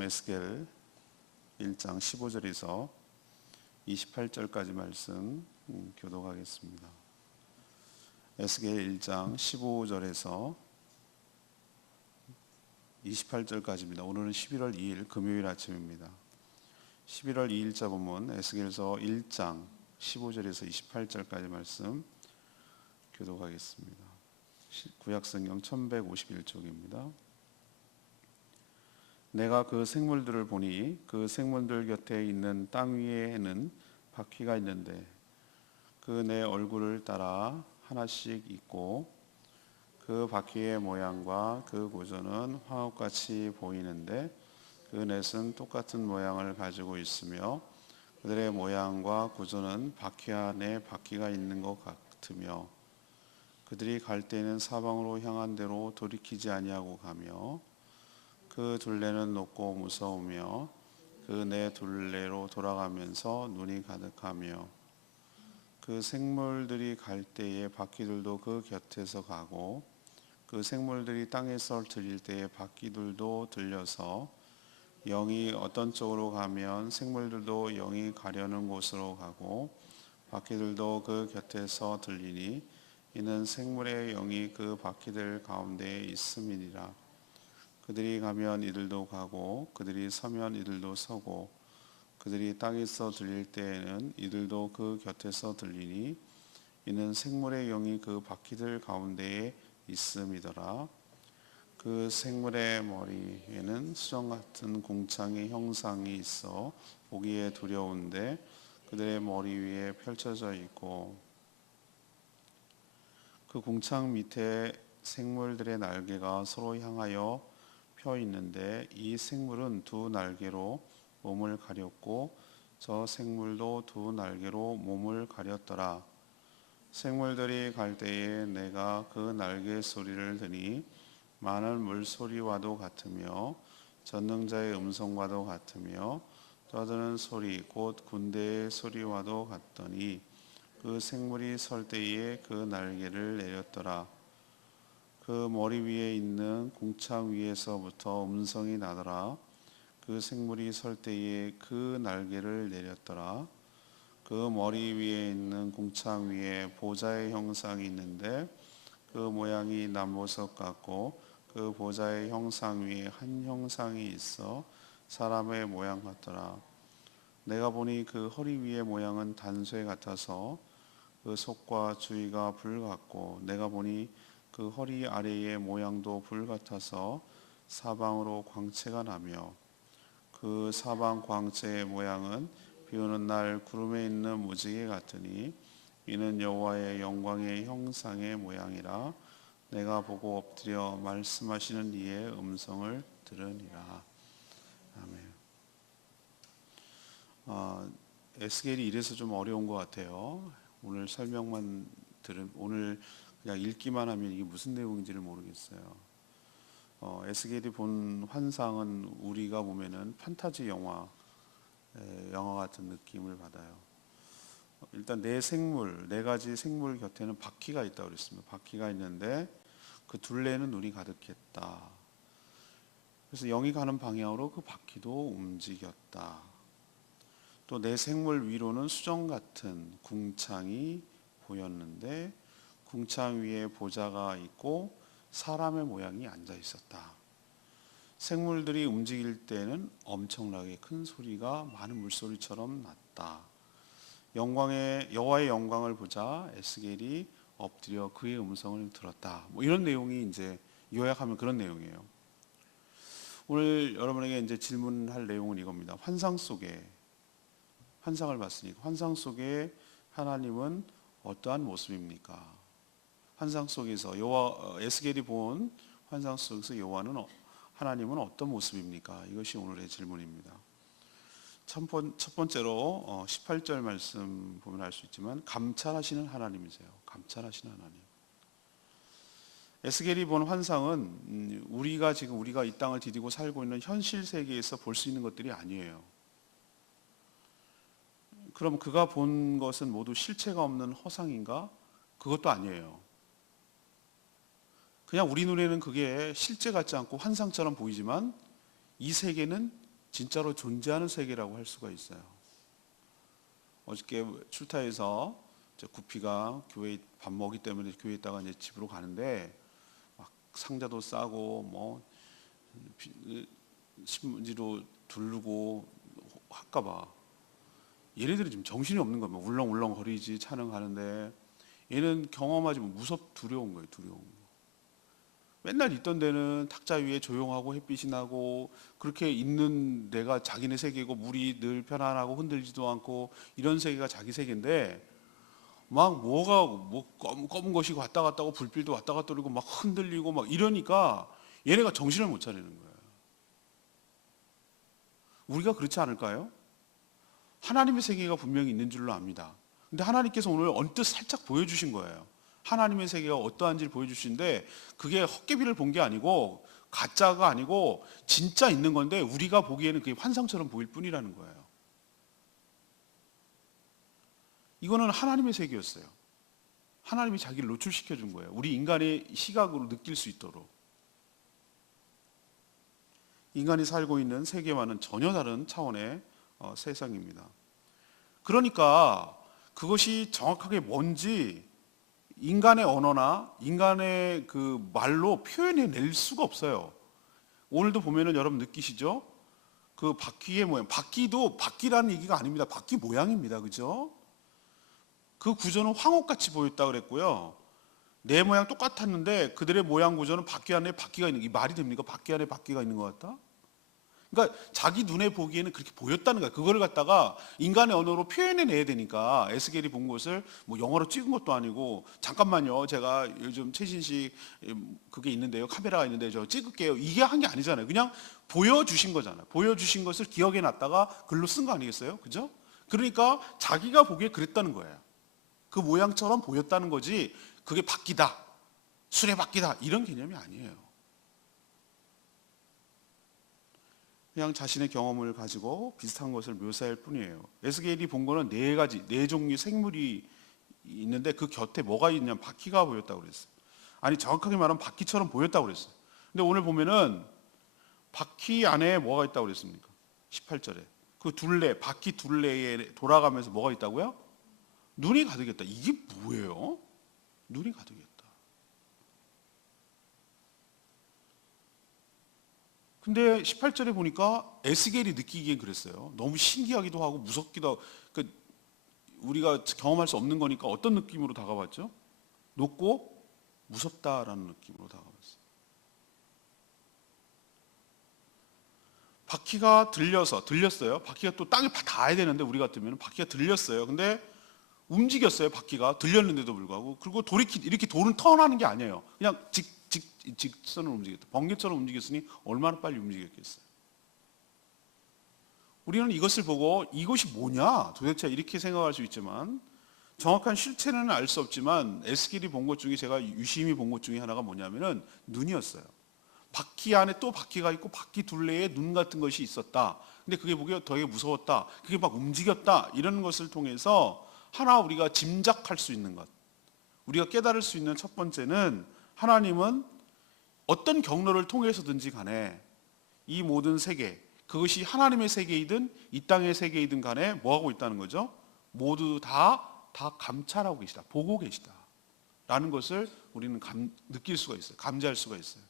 에스겔 1장 15절에서 28절까지 말씀 교독하겠습니다. 에스겔 1장 15절에서 28절까지입니다. 오늘은 11월 2일 금요일 아침입니다. 11월 2일자 본문 에스겔서 1장 15절에서 28절까지 말씀 교독하겠습니다. 구약성경 1151쪽입니다. 내가 그 생물들을 보니 그 생물들 곁에 있는 땅 위에는 바퀴가 있는데 그 내 얼굴을 따라 하나씩 있고 그 바퀴의 모양과 그 구조는 화옥같이 보이는데 그 넷은 똑같은 모양을 가지고 있으며 그들의 모양과 구조는 바퀴 안에 바퀴가 있는 것 같으며 그들이 갈 때에는 사방으로 향한 대로 돌이키지 아니하고 가며 그 둘레는 높고 무서우며 그 네 둘레로 돌아가면서 눈이 가득하며 그 생물들이 갈 때에 바퀴들도 그 곁에서 가고 그 생물들이 땅에서 들릴 때에 바퀴들도 들려서 영이 어떤 쪽으로 가면 생물들도 영이 가려는 곳으로 가고 바퀴들도 그 곁에서 들리니 이는 생물의 영이 그 바퀴들 가운데에 있음이니라. 그들이 가면 이들도 가고 그들이 서면 이들도 서고 그들이 땅에서 들릴 때에는 이들도 그 곁에서 들리니 이는 생물의 영이 그 바퀴들 가운데에 있음이더라. 그 생물의 머리에는 수정 같은 궁창의 형상이 있어 보기에 두려운데 그들의 머리 위에 펼쳐져 있고 그 궁창 밑에 생물들의 날개가 서로 향하여 펴 있는데 이 생물은 두 날개로 몸을 가렸고 저 생물도 두 날개로 몸을 가렸더라. 생물들이 갈 때에 내가 그 날개 소리를 듣니 많은 물소리와도 같으며 전능자의 음성과도 같으며 떠드는 소리 곧 군대의 소리와도 같더니 그 생물이 설 때에 그 날개를 내렸더라. 그 머리 위에 있는 궁창 위에서부터 음성이 나더라. 그 생물이 설 때에 그 날개를 내렸더라. 그 머리 위에 있는 궁창 위에 보좌의 형상이 있는데 그 모양이 남보석 같고 그 보좌의 형상 위에 한 형상이 있어 사람의 모양 같더라. 내가 보니 그 허리 위의 모양은 단쇠 같아서 그 속과 주위가 불 같고 내가 보니 그 허리 아래의 모양도 불 같아서 사방으로 광채가 나며 그 사방 광채의 모양은 비오는 날 구름에 있는 무지개 같으니 이는 여호와의 영광의 형상의 모양이라. 내가 보고 엎드려 말씀하시는 이의 음성을 들으니라. 아멘. 에스겔이 이래서 좀 어려운 것 같아요. 오늘 설명만 오늘 그냥 읽기만 하면 이게 무슨 내용인지를 모르겠어요. 에스겔이 본 환상은 우리가 보면은 판타지 영화 같은 느낌을 받아요. 일단 네 가지 생물 곁에는 바퀴가 있다고 그랬습니다. 바퀴가 있는데 그 둘레는 눈이 가득했다. 그래서 영이 가는 방향으로 그 바퀴도 움직였다. 또 네 생물 위로는 수정 같은 궁창이 보였는데 궁창 위에 보좌가 있고 사람의 모양이 앉아 있었다. 생물들이 움직일 때는 엄청나게 큰 소리가 많은 물소리처럼 났다. 여호와의 영광을 보자 에스겔이 엎드려 그의 음성을 들었다. 이런 내용이 이제 요약하면 그런 내용이에요. 오늘 여러분에게 이제 질문할 내용은 이겁니다. 환상을 봤으니까 환상 속에 하나님은 어떠한 모습입니까? 환상 속에서 에스겔이 본 환상 속에서 하나님은 어떤 모습입니까? 이것이 오늘의 질문입니다. 첫 번째로 18절 말씀 보면 알 수 있지만 감찰하시는 하나님이세요. 감찰하시는 하나님. 에스겔이 본 환상은 우리가 이 땅을 디디고 살고 있는 현실 세계에서 볼 수 있는 것들이 아니에요. 그럼 그가 본 것은 모두 실체가 없는 허상인가? 그것도 아니에요. 그냥 우리 눈에는 그게 실제 같지 않고 환상처럼 보이지만 이 세계는 진짜로 존재하는 세계라고 할 수가 있어요. 어저께 출타에서 구피가 교회 밥 먹기 때문에 교회에 있다가 이제 집으로 가는데 막 상자도 싸고 뭐 신문지로 두르고 할까봐 얘네들이 지금 정신이 없는 거야. 울렁울렁 거리지 차는 가는데 얘는 경험하지 두려운 거예요. 두려운 거. 맨날 있던 데는 탁자 위에 조용하고 햇빛이 나고 그렇게 있는 데가 자기네 세계고 물이 늘 편안하고 흔들지도 않고 이런 세계가 자기 세계인데 막 검은 것이 왔다 갔다 하고 불빛도 왔다 갔다 그러고 막 흔들리고 막 이러니까 얘네가 정신을 못 차리는 거예요. 우리가 그렇지 않을까요? 하나님의 세계가 분명히 있는 줄로 압니다. 근데 하나님께서 오늘 언뜻 살짝 보여주신 거예요. 하나님의 세계가 어떠한지를 보여주시는데 그게 헛개비를 본 게 아니고 가짜가 아니고 진짜 있는 건데 우리가 보기에는 그게 환상처럼 보일 뿐이라는 거예요. 이거는 하나님의 세계였어요. 하나님이 자기를 노출시켜 준 거예요. 우리 인간의 시각으로 느낄 수 있도록. 인간이 살고 있는 세계와는 전혀 다른 차원의 세상입니다. 그러니까 그것이 정확하게 뭔지 인간의 언어나 인간의 그 말로 표현해낼 수가 없어요. 오늘도 보면은 여러분 느끼시죠? 그 바퀴의 모양, 바퀴도 바퀴라는 얘기가 아닙니다. 바퀴 모양입니다. 그죠? 그 구조는 황홀같이 보였다 그랬고요. 내 모양 똑같았는데 그들의 모양 구조는 바퀴 안에 바퀴가 있는 게 말이 됩니까? 바퀴 안에 바퀴가 있는 것 같다? 그러니까 자기 눈에 보기에는 그렇게 보였다는 거야. 그걸 갖다가 인간의 언어로 표현해내야 되니까 에스겔이 본 것을 뭐 영어로 찍은 것도 아니고 잠깐만요. 제가 요즘 최신식 그게 있는데요. 카메라가 있는데 저 찍을게요. 이게 한 게 아니잖아요. 그냥 보여주신 거잖아요. 보여주신 것을 기억해 놨다가 글로 쓴 거 아니겠어요? 그죠? 그러니까 자기가 보기에 그랬다는 거예요. 그 모양처럼 보였다는 거지 그게 바퀴다. 수레바퀴다. 이런 개념이 아니에요. 그냥 자신의 경험을 가지고 비슷한 것을 묘사할 뿐이에요. 에스겔이 본 거는 네 종류의 생물이 있는데 그 곁에 뭐가 있냐면 바퀴가 보였다고 그랬어요. 아니 정확하게 말하면 바퀴처럼 보였다고 그랬어요. 근데 오늘 보면은 바퀴 안에 뭐가 있다고 그랬습니까? 18절에 그 둘레, 바퀴 둘레에 돌아가면서 뭐가 있다고요? 눈이 가득했다. 이게 뭐예요? 눈이 가득했다. 근데 18절에 보니까 에스겔이 느끼기엔 그랬어요. 너무 신기하기도 하고 무섭기도 하고. 그러니까 우리가 경험할 수 없는 거니까 어떤 느낌으로 다가왔죠? 높고 무섭다라는 느낌으로 다가왔어요. 바퀴가 들렸어요. 바퀴가 또 땅에 닿아야 되는데 우리 같으면 바퀴가 들렸어요. 근데 움직였어요. 바퀴가 들렸는데도 불구하고. 그리고 이렇게 돌은 턴하는 게 아니에요. 그냥 직선으로 움직였다. 번개처럼 움직였으니 얼마나 빨리 움직였겠어요. 우리는 이것을 보고 이것이 뭐냐 도대체 이렇게 생각할 수 있지만 정확한 실체는 알 수 없지만 에스겔이 본 것 중에 제가 유심히 본 것 중에 하나가 뭐냐면은 눈이었어요. 바퀴 안에 또 바퀴가 있고 바퀴 둘레에 눈 같은 것이 있었다. 근데 그게 보기에 되게 무서웠다. 그게 막 움직였다. 이런 것을 통해서 하나 우리가 짐작할 수 있는 것, 우리가 깨달을 수 있는 첫 번째는 하나님은 어떤 경로를 통해서든지 간에 이 모든 세계, 그것이 하나님의 세계이든 이 땅의 세계이든 간에 뭐하고 있다는 거죠? 모두 다 감찰하고 계시다. 보고 계시다. 라는 것을 우리는 느낄 수가 있어요. 감지할 수가 있어요.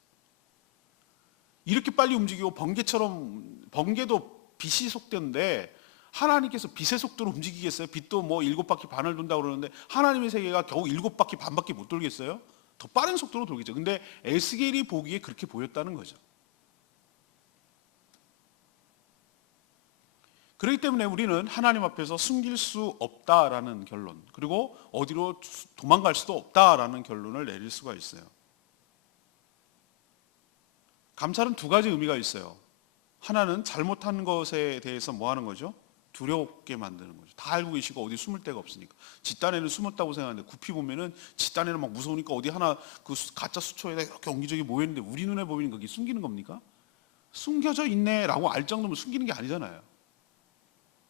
이렇게 빨리 움직이고 번개도 빛이 속도인데 하나님께서 빛의 속도로 움직이겠어요? 빛도 뭐 7바퀴 반을 돈다고 그러는데 하나님의 세계가 겨우 7바퀴 반밖에 못 돌겠어요? 더 빠른 속도로 돌겠죠. 근데 에스겔이 보기에 그렇게 보였다는 거죠. 그렇기 때문에 우리는 하나님 앞에서 숨길 수 없다라는 결론, 그리고 어디로 도망갈 수도 없다라는 결론을 내릴 수가 있어요. 감찰은 두 가지 의미가 있어요. 하나는 잘못한 것에 대해서 뭐 하는 거죠? 두렵게 만드는 거죠. 다 알고 계시고 어디 숨을 데가 없으니까. 집단에는 숨었다고 생각하는데 구피 보면은 집단에는 막 무서우니까 어디 하나 그 가짜 수초에다 이렇게 옹기종기 모여있는데 우리 눈에 보이는 거기 숨기는 겁니까? 숨겨져 있네라고 알 정도면 숨기는 게 아니잖아요.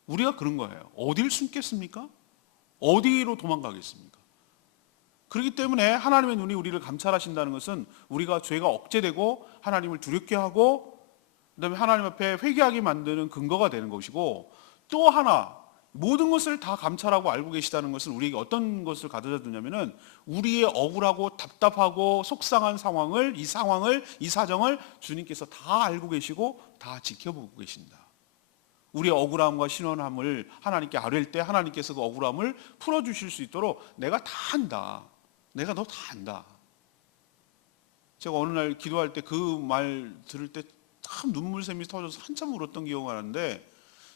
우리가 그런 거예요. 어딜 숨겠습니까? 어디로 도망가겠습니까? 그렇기 때문에 하나님의 눈이 우리를 감찰하신다는 것은 우리가 죄가 억제되고 하나님을 두렵게 하고 그다음에 하나님 앞에 회개하게 만드는 근거가 되는 것이고, 또 하나 모든 것을 다 감찰하고 알고 계시다는 것은 우리에게 어떤 것을 가져다 주냐면은 우리의 억울하고 답답하고 속상한 상황을, 이 사정을 주님께서 다 알고 계시고 다 지켜보고 계신다. 우리의 억울함과 신원함을 하나님께 아뢰일 때 하나님께서 그 억울함을 풀어주실 수 있도록 내가 다 안다. 내가 너 다 안다. 제가 어느 날 기도할 때 그 말 들을 때 참 눈물샘이 터져서 한참 울었던 기억이 나는데,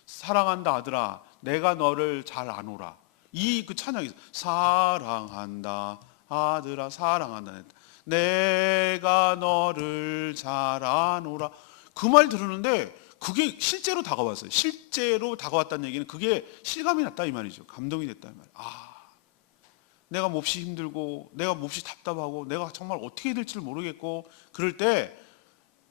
사랑한다 아들아 내가 너를 잘 아노라, 이 그 찬양이 사랑한다 아들아 사랑한다, 내가 너를 잘 아노라, 그 말 들으는데 그게 실제로 다가왔어요. 실제로 다가왔다는 얘기는 그게 실감이 났다 이 말이죠. 감동이 됐다 이 말. 내가 몹시 힘들고 내가 몹시 답답하고 내가 정말 어떻게 해야 될지를 모르겠고 그럴 때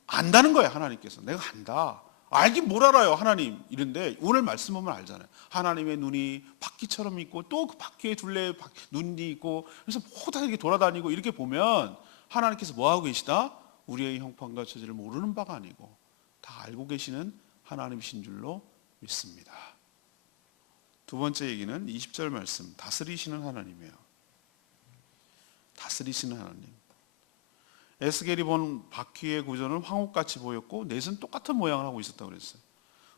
안다는 거예요. 하나님께서 내가 안다. 알긴 뭘 알아요 하나님, 이런데 오늘 말씀 보면 알잖아요. 하나님의 눈이 바퀴처럼 있고 또 그 바퀴에 둘레 눈이 있고, 그래서 모두 이렇게 돌아다니고 이렇게 보면 하나님께서 뭐하고 계시다? 우리의 형편과 처지를 모르는 바가 아니고 다 알고 계시는 하나님이신 줄로 믿습니다. 두 번째 얘기는 20절 말씀, 다스리시는 하나님이에요. 다스리시는 하나님. 에스겔이 본 바퀴의 구조는 황옥같이 보였고 넷은 똑같은 모양을 하고 있었다고 그랬어요.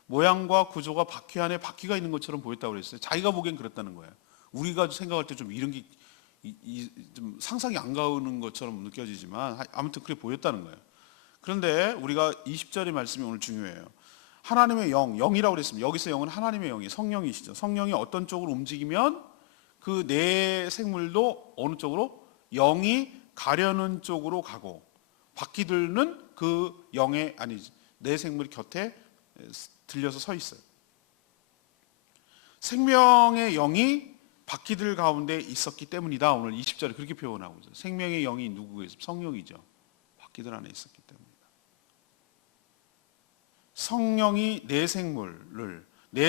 모양과 구조가 바퀴 안에 바퀴가 있는 것처럼 보였다고 그랬어요. 자기가 보기엔 그랬다는 거예요. 우리가 생각할 때 좀 이런 게 좀 상상이 안 가는 것처럼 느껴지지만 아무튼 그렇게 보였다는 거예요. 그런데 우리가 20절의 말씀이 오늘 중요해요. 하나님의 영이라고 그랬습니다. 여기서 영은 하나님의 영이 성령이시죠. 성령이 어떤 쪽으로 움직이면 그 네 생물도 어느 쪽으로, 영이 가려는 쪽으로 가고, 바퀴들은 그 영의 네 생물 곁에 들려서 서 있어요. 생명의 영이 바퀴들 가운데 있었기 때문이다. 오늘 20절에 그렇게 표현하고 있어요. 생명의 영이 누구에서? 성령이죠. 바퀴들 안에 있었기 때문이다. 성령이 네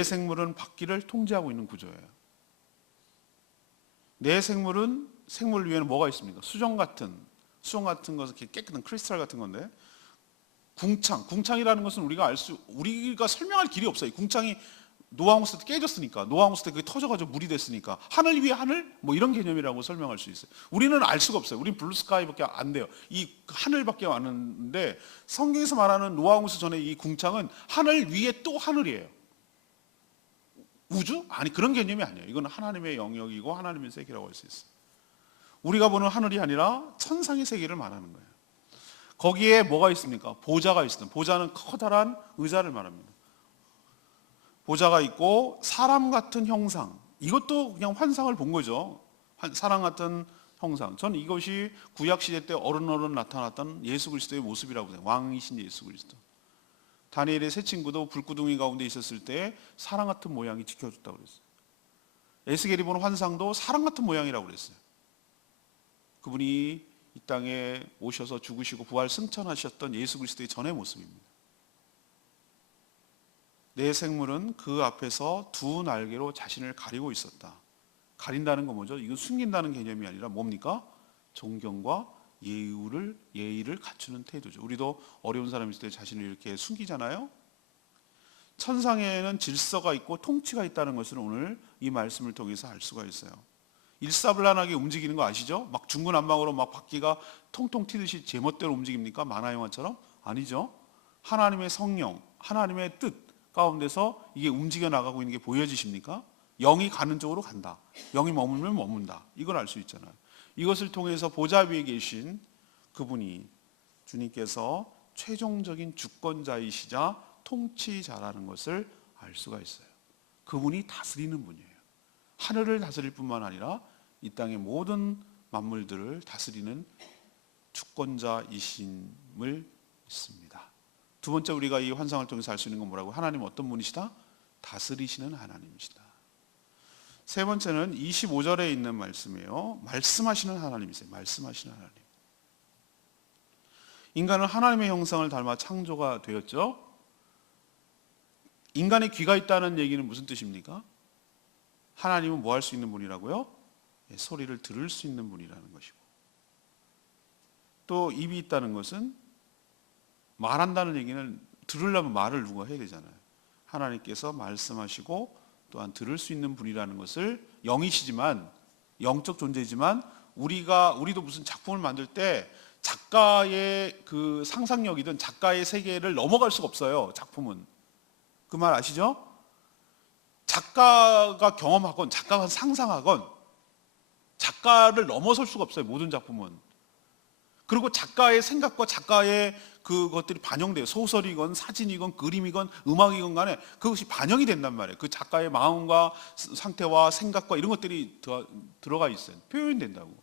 생물은 바퀴를 통제하고 있는 구조예요. 네 생물 위에는 뭐가 있습니까? 수정 같은 것은 깨끗한 크리스탈 같은 건데, 궁창이라는 것은 우리가 설명할 길이 없어요. 궁창이 노아홍수 때 깨졌으니까, 노아홍수 때 그게 터져가지고 물이 됐으니까 하늘 위에 하늘 뭐 이런 개념이라고 설명할 수 있어요. 우리는 알 수가 없어요. 우리는 블루스카이밖에 안 돼요. 이 하늘밖에 안 하는데, 성경에서 말하는 노아홍수 전에 이 궁창은 하늘 위에 또 하늘이에요. 우주? 아니, 그런 개념이 아니에요. 이건 하나님의 영역이고 하나님의 세계라고 할 수 있어요. 우리가 보는 하늘이 아니라 천상의 세계를 말하는 거예요. 거기에 뭐가 있습니까? 보좌가 있습니다. 보좌는 커다란 의자를 말합니다. 보좌가 있고 사람 같은 형상, 이것도 그냥 환상을 본 거죠. 사람 같은 형상. 저는 이것이 구약시대 때 어른어른 나타났던 예수 그리스도의 모습이라고 해요. 왕이신 예수 그리스도. 다니엘의 세 친구도 불구덩이 가운데 있었을 때 사람 같은 모양이 지켜줬다고 그랬어요. 에스겔이 보는 환상도 사람 같은 모양이라고 그랬어요. 그분이 이 땅에 오셔서 죽으시고 부활 승천하셨던 예수 그리스도의 전의 모습입니다. 네 생물은 그 앞에서 두 날개로 자신을 가리고 있었다. 가린다는 건 뭐죠? 이건 숨긴다는 개념이 아니라 뭡니까? 존경과 예의를 갖추는 태도죠. 우리도 어려운 사람이 있을 때 자신을 이렇게 숨기잖아요. 천상에는 질서가 있고 통치가 있다는 것을 오늘 이 말씀을 통해서 알 수가 있어요. 일사불란하게 움직이는 거 아시죠? 막 중구난방으로 막 바퀴가 통통 튀듯이 제멋대로 움직입니까? 만화 영화처럼? 아니죠. 하나님의 성령, 하나님의 뜻 가운데서 이게 움직여 나가고 있는 게 보여지십니까? 영이 가는 쪽으로 간다. 영이 머물면 머문다. 이걸 알 수 있잖아요. 이것을 통해서 보좌 위에 계신 그분이 주님께서 최종적인 주권자이시자 통치자라는 것을 알 수가 있어요. 그분이 다스리는 분이에요. 하늘을 다스릴 뿐만 아니라 이 땅의 모든 만물들을 다스리는 주권자이심을 믿습니다. 두 번째, 우리가 이 환상을 통해서 알 수 있는 건 뭐라고? 하나님 어떤 분이시다? 다스리시는 하나님이시다. 세 번째는 25절에 있는 말씀이에요. 말씀하시는 하나님이세요. 말씀하시는 하나님. 인간은 하나님의 형상을 닮아 창조가 되었죠. 인간의 귀가 있다는 얘기는 무슨 뜻입니까? 하나님은 뭐 할 수 있는 분이라고요? 소리를 들을 수 있는 분이라는 것이고, 또 입이 있다는 것은 말한다는 얘기는 들으려면 말을 누가 해야 되잖아요. 하나님께서 말씀하시고 또한 들을 수 있는 분이라는 것을, 영이시지만, 영적 존재지만 우리도 무슨 작품을 만들 때 작가의 그 상상력이든 작가의 세계를 넘어갈 수가 없어요. 작품은. 그 말 아시죠? 작가가 경험하건 작가가 상상하건 작가를 넘어설 수가 없어요. 모든 작품은. 그리고 작가의 생각과 작가의 그것들이 반영돼요. 소설이건 사진이건 그림이건 음악이건 간에 그것이 반영이 된단 말이에요. 그 작가의 마음과 상태와 생각과 이런 것들이 들어가 있어요. 표현된다고.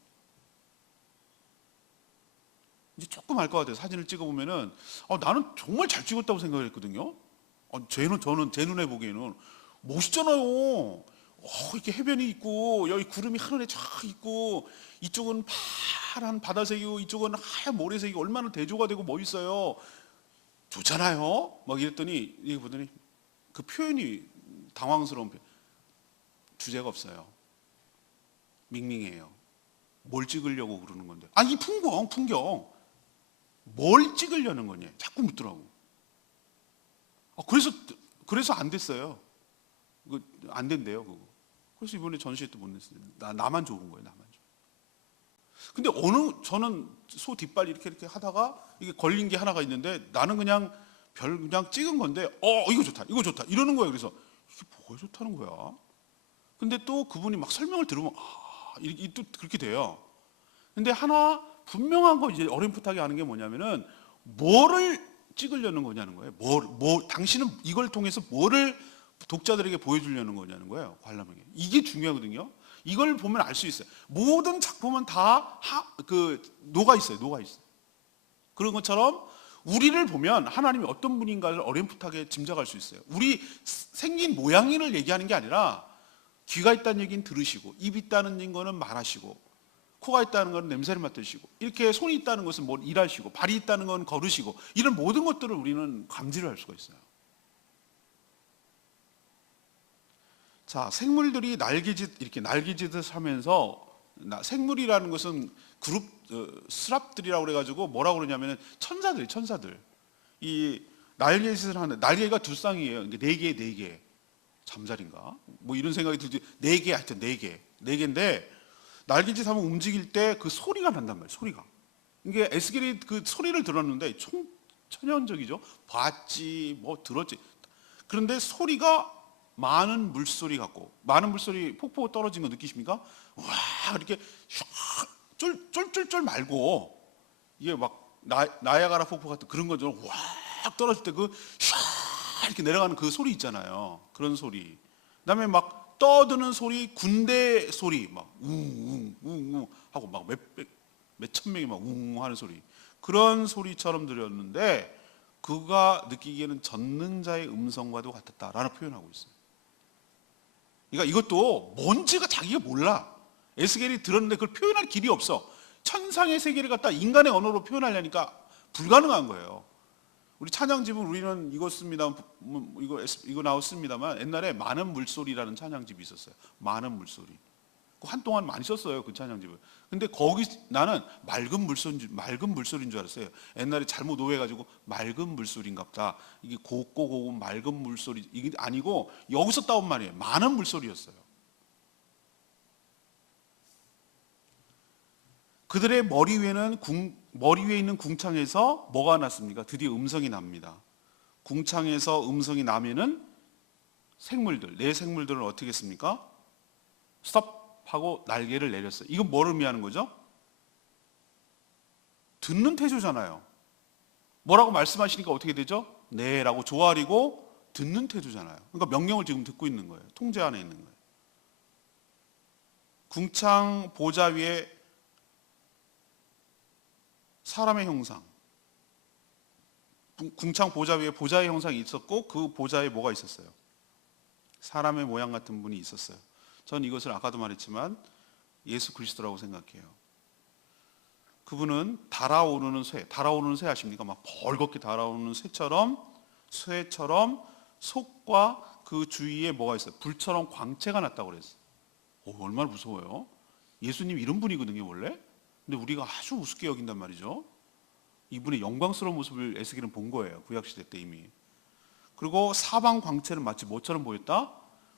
이제 조금 알 것 같아요. 사진을 찍어보면은 나는 정말 잘 찍었다고 생각을 했거든요. 저는 제 눈에 보기에는 멋있잖아요. 이렇게 해변이 있고 여기 구름이 하늘에 쫙 있고 이쪽은 파란 바다색이고 이쪽은 하얀 모래색이고 얼마나 대조가 되고 멋있어요. 좋잖아요. 막 이랬더니 이게 보더니 그 표현이 당황스러운 표현. 주제가 없어요. 밍밍해요. 뭘 찍으려고 그러는 건데? 이 풍경. 뭘 찍으려는 거냐? 자꾸 묻더라고. 그래서 안 됐어요. 그거 안 된대요, 그거. 그래서 이번에 전시회 때 못 냈어요. 나만 좋은 거예요, 나만 좋은. 근데 저는 소 뒷발 이렇게 하다가 이게 걸린 게 하나가 있는데 나는 그냥 찍은 건데, 이거 좋다 이러는 거예요. 그래서 이게 뭐가 좋다는 거야? 근데 또 그분이 막 설명을 들으면 이게 또 그렇게 돼요. 근데 하나 분명한 거 이제 어렴풋하게 아는 게 뭐냐면은 뭐를 찍으려는 거냐는 거예요. 당신은 이걸 통해서 뭐를 독자들에게 보여주려는 거냐는 거예요. 관람에게. 이게 중요하거든요. 이걸 보면 알 수 있어요. 모든 작품은 다 녹아 있어요. 그런 것처럼 우리를 보면 하나님이 어떤 분인가를 어렴풋하게 짐작할 수 있어요. 우리 생긴 모양을 얘기하는 게 아니라 귀가 있다는 얘기는 들으시고, 입이 있다는 거는 말하시고, 코가 있다는 건 냄새를 맡으시고, 이렇게 손이 있다는 것은 뭘 일하시고, 발이 있다는 건 걸으시고, 이런 모든 것들을 우리는 감지를 할 수가 있어요. 자, 생물들이 이렇게 날개짓을 하면서, 생물이라는 것은 스랍들이라고 그래가지고 뭐라고 그러냐면 천사들. 이 날개짓을 하는, 날개가 두 쌍이에요. 네 개. 잠자리인가? 뭐 이런 생각이 들지. 하여튼 네 개인데, 날개짓 하면 움직일 때 그 소리가 난단 말이에요. 소리가. 이게 에스겔이 그 소리를 들었는데 천연적이죠. 봤지, 뭐 들었지. 그런데 소리가 많은 물소리 같고, 많은 물소리 폭포 떨어진 거 느끼십니까? 와, 이렇게 쫄쫄쫄 말고, 이게 막 나야가라 폭포 같은 그런 것처럼 확 떨어질 때 이렇게 내려가는 그 소리 있잖아요. 그런 소리. 그다음에 막 떠드는 소리, 군대 소리, 막 웅웅웅웅 하고 막 몇천 명이 막 웅웅 하는 소리. 그런 소리처럼 들렸는데 그가 느끼기에는 전능자의 음성과도 같았다라는 표현하고 있어요. 그러니까 이것도 뭔지가 자기가 몰라. 에스겔이 들었는데 그걸 표현할 길이 없어. 천상의 세계를 갖다 인간의 언어로 표현하려니까 불가능한 거예요. 우리 찬양집은 우리는 이거 씁니다. 이거 나왔습니다만 옛날에 많은 물소리라는 찬양집이 있었어요. 많은 물소리. 한동안 많이 썼어요, 그 찬양집을. 근데 거기 나는 맑은 물소리인 줄 알았어요. 옛날에 잘못 오해해가지고 맑은 물소리인가 보다. 이게 곱고 고운 맑은 물소리 이게 아니고 여기서 따온 말이에요. 많은 물소리였어요. 그들의 머리 위에 있는 궁창에서 뭐가 났습니까? 드디어 음성이 납니다. 궁창에서 음성이 나면은 내 생물들은 어떻게 했습니까? 스톱하고 날개를 내렸어요. 이건 뭘 의미하는 거죠? 듣는 태조잖아요. 뭐라고 말씀하시니까 어떻게 되죠? 네라고 조아리고 듣는 태조잖아요. 그러니까 명령을 지금 듣고 있는 거예요. 통제 안에 있는 거예요. 궁창 보좌 위에 사람의 형상, 궁창 보좌 위에 보좌의 형상이 있었고 그 보좌에 뭐가 있었어요? 사람의 모양 같은 분이 있었어요. 전 이것을 아까도 말했지만 예수 그리스도라고 생각해요. 그분은 달아오르는 새 아십니까? 막 벌겋게 달아오르는 쇠처럼 속과 그 주위에 뭐가 있어요? 불처럼 광채가 났다고 그랬어요. 얼마나 무서워요? 예수님 이런 분이거든요, 원래. 근데 우리가 아주 우습게 여긴단 말이죠. 이분의 영광스러운 모습을 에스겔은 본 거예요. 구약시대 때 이미. 그리고 사방 광채는 마치 뭐처럼 보였다?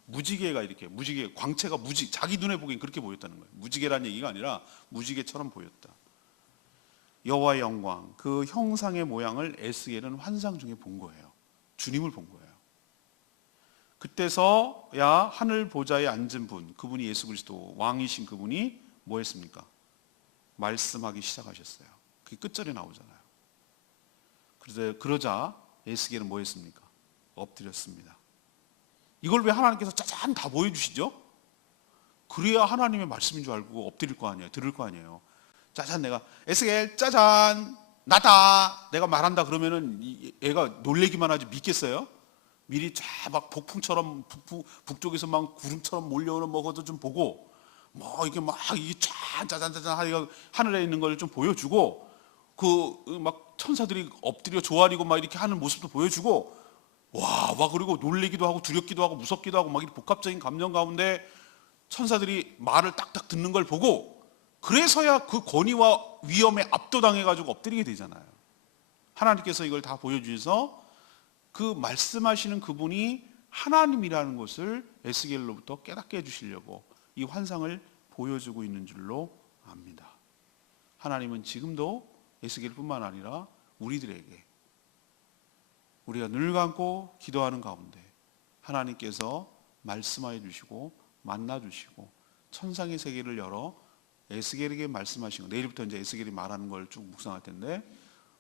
무지개가 이렇게, 무지개, 광채가 자기 눈에 보기엔 그렇게 보였다는 거예요. 무지개라는 얘기가 아니라 무지개처럼 보였다. 여호와의 영광, 그 형상의 모양을 에스겔은 환상 중에 본 거예요. 주님을 본 거예요. 그때서야 하늘 보좌에 앉은 분, 그분이 예수 그리스도 왕이신 그분이 뭐 했습니까? 말씀하기 시작하셨어요. 그게 끝절에 나오잖아요. 그러자 에스겔은 뭐 했습니까? 엎드렸습니다. 이걸 왜 하나님께서 짜잔 다 보여주시죠? 그래야 하나님의 말씀인 줄 알고 엎드릴 거 아니에요. 들을 거 아니에요. 짜잔, 내가 에스겔 짜잔 나다 내가 말한다 그러면은 애가 놀래기만 하지 믿겠어요? 미리 쫙 막 폭풍처럼 북쪽에서 막 구름처럼 몰려오는 것도 좀 보고 뭐 이게 막 이게 짜잔 하늘에 있는 걸 좀 보여주고 그 막 천사들이 엎드려 조아리고 막 이렇게 하는 모습도 보여주고 와 그리고 놀래기도 하고 두렵기도 하고 무섭기도 하고 막 이렇게 복합적인 감정 가운데 천사들이 말을 딱딱 듣는 걸 보고 그래서야 그 권위와 위험에 압도당해가지고 엎드리게 되잖아요. 하나님께서 이걸 다 보여주셔서 그 말씀하시는 그분이 하나님이라는 것을 에스겔로부터 깨닫게 해주시려고 이 환상을 보여주고 있는 줄로 압니다. 하나님은 지금도 에스겔뿐만 아니라 우리들에게 우리가 눈을 감고 기도하는 가운데 하나님께서 말씀하여 주시고 만나 주시고 천상의 세계를 열어 에스겔에게 말씀하신 거, 내일부터 이제 에스겔이 말하는 걸 쭉 묵상할 텐데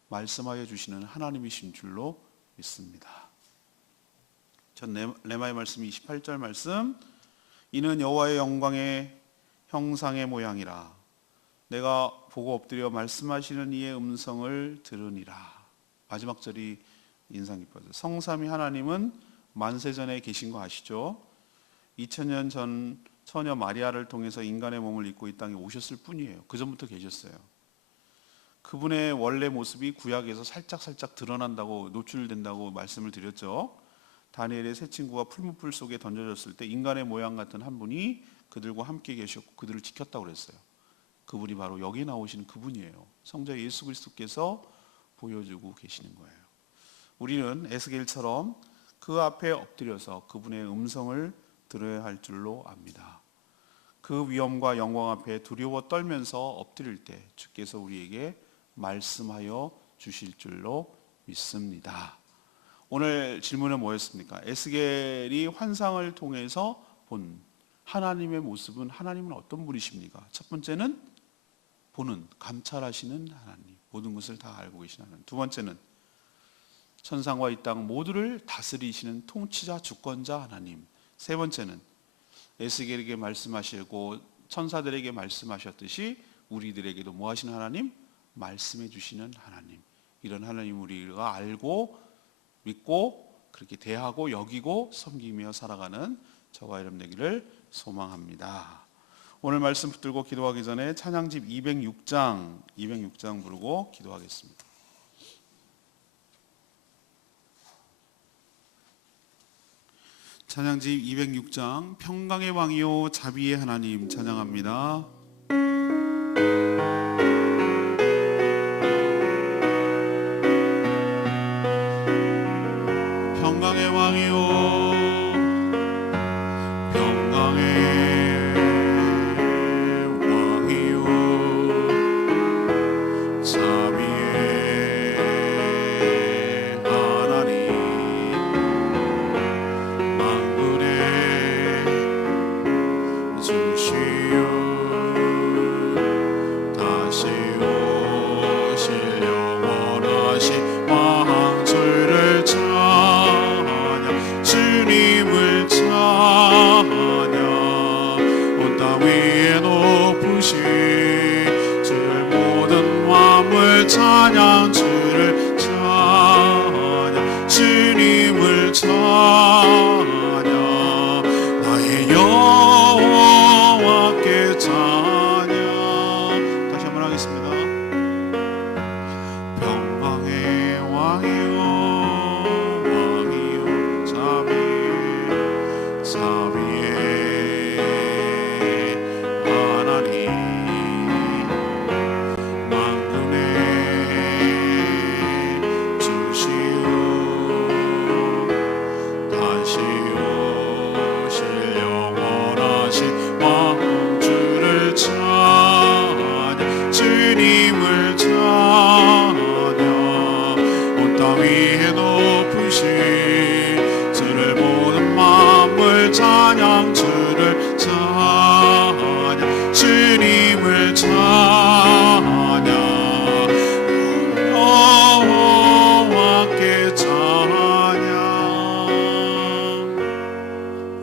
말씀하여 주시는 하나님이신 줄로 믿습니다. 전 레마의 말씀 28절 말씀, 이는 여호와의 영광의 형상의 모양이라 내가 보고 엎드려 말씀하시는 이의 음성을 들으니라. 마지막 절이 인상 깊어요. 성삼위 하나님은 만세전에 계신 거 아시죠? 2000년 전 처녀 마리아를 통해서 인간의 몸을 입고 이 땅에 오셨을 뿐이에요. 그 전부터 계셨어요. 그분의 원래 모습이 구약에서 살짝 드러난다고, 노출된다고 말씀을 드렸죠. 다니엘의 세 친구가 풀무불 속에 던져졌을 때 인간의 모양 같은 한 분이 그들과 함께 계셨고 그들을 지켰다고 그랬어요. 그분이 바로 여기 나오시는 그분이에요. 성자 예수 그리스도께서 보여주고 계시는 거예요. 우리는 에스겔처럼 그 앞에 엎드려서 그분의 음성을 들어야 할 줄로 압니다. 그 위엄과 영광 앞에 두려워 떨면서 엎드릴 때 주께서 우리에게 말씀하여 주실 줄로 믿습니다. 오늘 질문은 뭐였습니까? 에스겔이 환상을 통해서 본 하나님의 모습은, 하나님은 어떤 분이십니까? 첫 번째는 보는, 감찰하시는 하나님, 모든 것을 다 알고 계신 하나님. 두 번째는 천상과 이 땅 모두를 다스리시는 통치자, 주권자 하나님. 세 번째는 에스겔에게 말씀하시고 천사들에게 말씀하셨듯이 우리들에게도 뭐 하시는 하나님? 말씀해 주시는 하나님. 이런 하나님 우리가 알고 믿고 그렇게 대하고 여기고 섬기며 살아가는 저와 여러분 되기를 소망합니다. 오늘 말씀 붙들고 기도하기 전에 찬양집 206장 부르고 기도하겠습니다. 찬양집 206장 평강의 왕이요 자비의 하나님 찬양합니다. 평강의 왕이요 찬양 주를 찬양 주님을 찬양 나의 여호와께 찬양. 다시 한번 하겠습니다. 평강의 왕이요 자비의 하나님 주시오 찬양 주를 찬양 주님을 찬양 여호와께 찬양.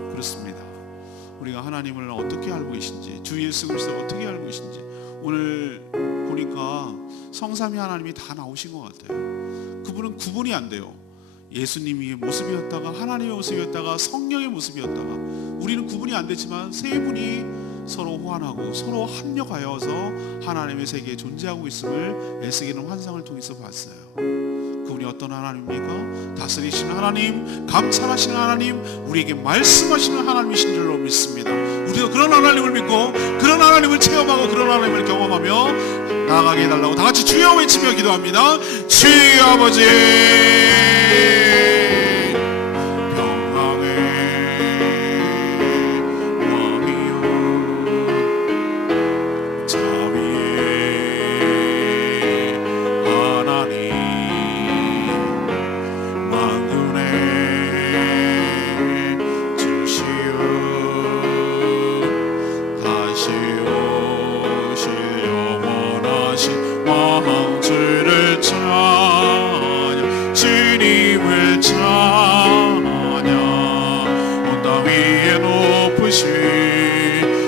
그렇습니다. 우리가 하나님을 어떻게 알고 계신지, 주 예수 그리스도를 어떻게 알고 계신지 오늘 보니까 성삼위 하나님이 다 나오신 것 같아요. 그분은 구분이 안 돼요. 예수님의 모습이었다가 하나님의 모습이었다가 성령의 모습이었다가 우리는 구분이 안 되지만 세 분이 서로 호환하고 서로 합력하여서 하나님의 세계에 존재하고 있음을 에스겔은 환상을 통해서 봤어요. 그분이 어떤 하나님입니까? 다스리시는 하나님, 감찰하시는 하나님, 우리에게 말씀하시는 하나님이신 줄로 믿습니다. 우리도 그런 하나님을 믿고 그런 하나님을 체험하고 그런 하나님을 경험하며 나아가게 해달라고 다같이 주여 외치며 기도합니다. 주여 아버지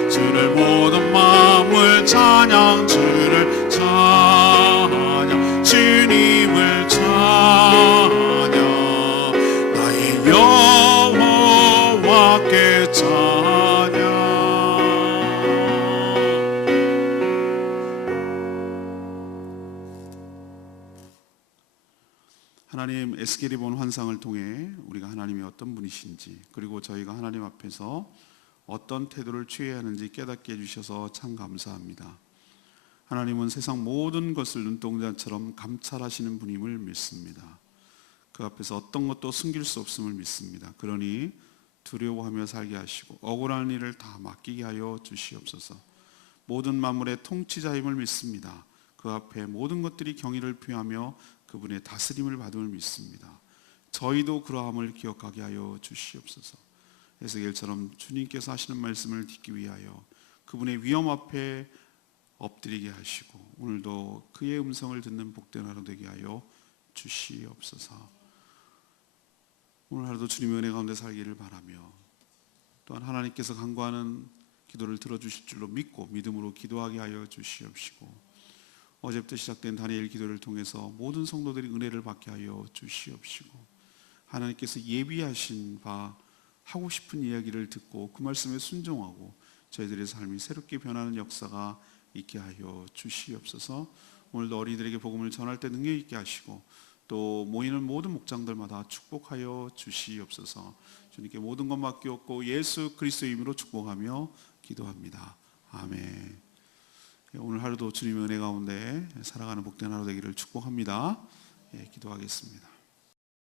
주를 모든 마음을 찬양 주를 찬양 주님을 찬양 나의 여호와께 찬양. 하나님 에스겔이 본 환상을 통해 우리가 하나님이 어떤 분이신지 그리고 저희가 하나님 앞에서 어떤 태도를 취해야 하는지 깨닫게 해주셔서 참 감사합니다. 하나님은 세상 모든 것을 눈동자처럼 감찰하시는 분임을 믿습니다. 그 앞에서 어떤 것도 숨길 수 없음을 믿습니다. 그러니 두려워하며 살게 하시고 억울한 일을 다 맡기게 하여 주시옵소서. 모든 만물의 통치자임을 믿습니다. 그 앞에 모든 것들이 경의를 표하며 그분의 다스림을 받음을 믿습니다. 저희도 그러함을 기억하게 하여 주시옵소서. 에스겔처럼 주님께서 하시는 말씀을 듣기 위하여 그분의 위엄 앞에 엎드리게 하시고 오늘도 그의 음성을 듣는 복된 하루 되게 하여 주시옵소서. 오늘 하루도 주님의 은혜 가운데 살기를 바라며 또한 하나님께서 간구하는 기도를 들어주실 줄로 믿고 믿음으로 기도하게 하여 주시옵시고 어제부터 시작된 다니엘 기도를 통해서 모든 성도들이 은혜를 받게 하여 주시옵시고 하나님께서 예비하신 바 하고 싶은 이야기를 듣고 그 말씀에 순종하고 저희들의 삶이 새롭게 변하는 역사가 있게 하여 주시옵소서. 오늘도 어린이들에게 복음을 전할 때 능력 있게 하시고 또 모이는 모든 목장들마다 축복하여 주시옵소서. 주님께 모든 것 맡기옵고 예수 그리스도의 이름으로 축복하며 기도합니다. 아멘. 오늘 하루도 주님의 은혜 가운데 살아가는 복된 하루 되기를 축복합니다. 기도하겠습니다.